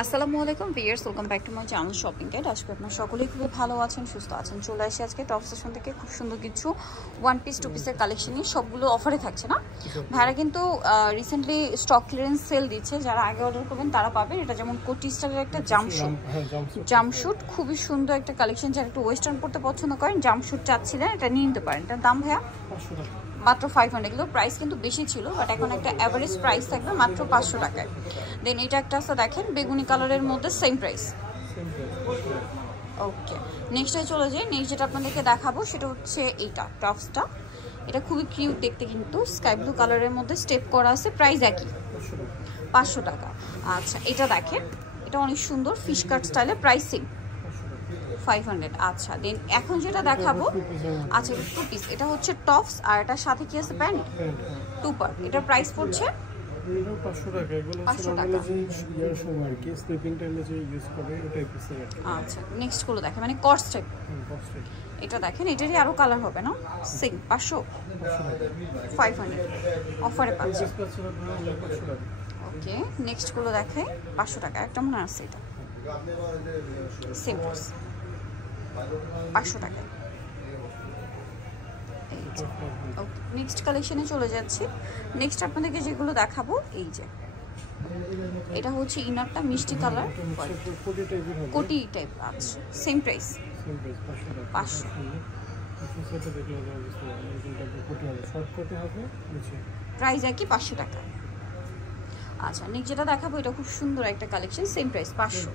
আসসালামু আলাইকুম viewers, welcome back to my channel shopping guide. আজকে আপনারা সকলেই খুবই ভালো আছেন, সুস্থ আছেন। চলে আসি আজকে টপ সেশন থেকে খুব সুন্দর কিছু ওয়ান পিস টু পিসের কালেকশন নিয়ে। সবগুলো অফারে থাকছে না ভাইরা, কিন্তু রিসেন্টলি স্টক ক্লিয়ারেন্স সেল দিচ্ছে। যারা আগে অর্ডার করবেন তারা পাবেন। এটা যেমন কোটি স্টাইলের একটা জাম্পশুট, খুবই সুন্দর একটা কালেকশন। যারা একটু ওয়েস্টার্ন পড়তে পছন্দ করেন, জাম্পশুট চাচ্ছিলেন, এটা নিয়ে নিতে পারেন। এটার দাম ভাইয়া মাত্র 500। এগুলো প্রাইস কিন্তু বেশি ছিল, বাট এখন একটা অ্যাভারেজ প্রাইস থাকবে মাত্র 500 টাকায়। দেন এটা একটা আছে দেখেন, বেগুনি কালারের মধ্যে সেম প্রাইস। ওকে, নেক্সটে চলে যাই। নেক্সট যেটা আপনাদেরকে দেখাবো সেটা হচ্ছে এইটা টপসটা। এটা খুবই কিউট দেখতে, কিন্তু স্কাই ব্লু কালারের মধ্যে স্টেপ করা আছে। প্রাইস একই 500 টাকা। আচ্ছা, এটা দেখেন, এটা অনেক সুন্দর ফিশ কাট স্টাইলে, প্রাইস সেম 500। আচ্ছা, দেন এখন যেটা দেখাবো, আচ্ছা এটা টু পিস। এটা হচ্ছে টপস আর এটার সাথে কি আছে প্যান্ট, টু পার্ট। এটার প্রাইস পড়ছে 500 টাকা। এগুলো স্লিপিং টাইমে যে ইউজ করে ওটাই পিসে। আচ্ছা, নেক্সট গুলো দেখেন, মানে কর্স টাইপ। এটা দেখেন, এটারই আরো কালার হবে না? সেম 500 500 অফারে পাচ্ছেন। ওকে, নেক্সট গুলো দেখাই 500 টাকা। একটা মনে আছে এটা সেম প্রাইস 500 টাকা। ওকে, নেক্সট কালেকশনে চলে যাচ্ছি। নেক্সট আপনাদেরকে যেগুলো দেখাবো, এই যে এটা হচ্ছে ইনারটা মিষ্টি কালার, কোটি টাইপ। আচ্ছা, সেম প্রাইস 500। প্রাইস একই 500 টাকা। আচ্ছা, নেক্সট যেটা দেখাবো, এটা খুব সুন্দর একটা কালেকশন, সেম প্রাইস 500।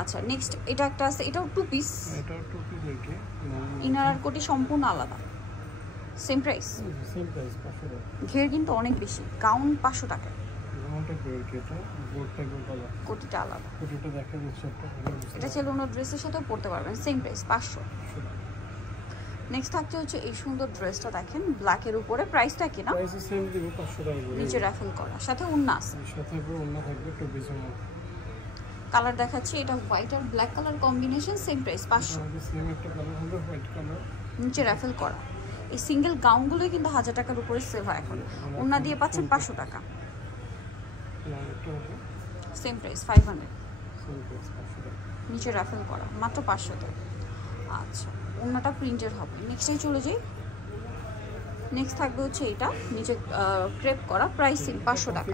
আচ্ছা, নেক্সট এটা একটা আছে, এটাও টু পিস। ইনার আর কোটি সম্পূর্ণ আলাদা, সেম প্রাইস। ঘের কিন্তু অনেক বেশি, গাউন 500 টাকা, কোটিটা আলাদা। এটা ছেলে অন্য ড্রেসের সাথেও পরতে পারবেন, সেম প্রাইস 500। নেক্সট থাকছে হচ্ছে এই সুন্দর ড্রেসটা দেখেন, ব্ল্যাকের উপরে। প্রাইসটা কি না, নিচে রাফেল করা, সাথে ওড়না আছে। কালার দেখাচ্ছি, এটা হোয়াইট আর black colour combination, same price 500। নিচে রাফেল করা। এই সিঙ্গেল গাউনগুলোই কিন্তু 1000 টাকার উপরে সেল হয় এখন। ওড়না দিয়ে পাচ্ছেন 500 টাকা, সেম প্রাইস 500। নিচে রাফেল করা, মাত্র 500 টাকা। আচ্ছা, ওড়নাটা প্রিন্টের হবে। নেক্সটে চলে যাই। নেক্সট থাকবে হচ্ছে এটা, নিচে ক্রেপ করা, প্রাইসিং 500 টাকা।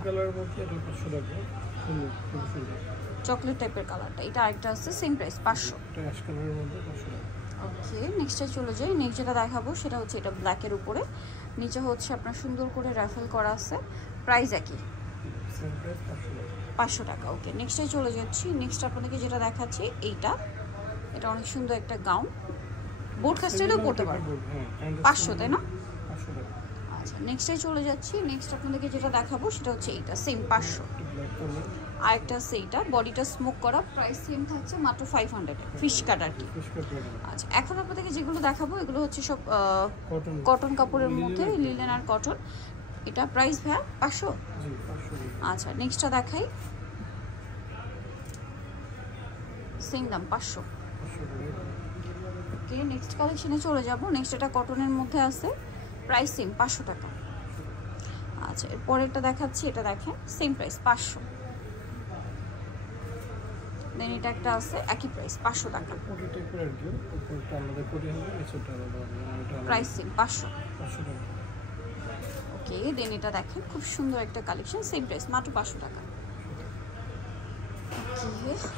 চকলেট টাইপের কালারটা, এটা আরেকটা আছে, সেম প্রাইস 500। ওকে, নেক্সটে চলে যাই। নেক্সট যেটা দেখাবো সেটা হচ্ছে এটা ব্ল্যাকের উপরে, নিচে হচ্ছে আপনার সুন্দর করে রাফেল করা আছে। প্রাইস একই 500 টাকা। ওকে, নেক্সটে চলে যাচ্ছি। নেক্সট আপনাদেরকে যেটা দেখাচ্ছি, এইটা, এটা অনেক সুন্দর একটা গাউন, বোরখা স্টাইলেও পরতে পারবেন, 500 তাই না? আচ্ছা, নেক্সটে চলে যাচ্ছি। নেক্সট আপনাদেরকে যেটা দেখাবো সেটা হচ্ছে এইটা, সেম 500। আরেকটা আছে এইটা, বডিটা স্মোক করা, প্রাইস সেম থাকছে মাত্র 500 এ, ফিশ কাট আর কি। আচ্ছা, এখন আপনাদেরকে যেগুলো দেখাবো এগুলো হচ্ছে সব কটন কাপড়ের মধ্যে, লিলেন আর কটন। এটা প্রাইস ভাইয়া 500। আচ্ছা, নেক্সটটা দেখাই, সেম দাম 500। ওকে, নেক্সট কালেকশনে চলে যাব। নেক্সট এটা কটনের মধ্যে আছে, প্রাইস সেম 500 টাকা। আচ্ছা, এরপরেরটা দেখাচ্ছি, এটা দেখেন, সেম প্রাইস 500। দেন এটা একটা আছে, একই প্রাইস 500 টাকা, প্রাইস সেম 500। ওকে, দেন এটা দেখেন, খুব সুন্দর একটা কালেকশন, সেম প্রাইস মাত্র 500 টাকা।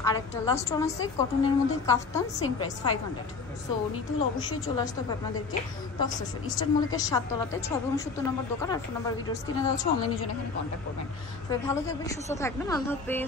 আর একটা লাস্ট ওয়ান আছে কটনের মধ্যে কাফতান, সেম প্রাইস 500। সো নিতে হলে অবশ্যই চলে আসতে হবে আপনাদেরকে টপ সেশন, ইস্টার্ন মলিকের 7 তলাতে 669 নম্বর দোকান। আর ফোন নাম্বার ভিডিওস কিনে দেওয়া আছে, অনলাইনের জন্য এখানে কন্ট্যাক্ট করবেন। সবাই ভালো থাকবেন, সুস্থ থাকবেন, আল্লাহ হাফেজ।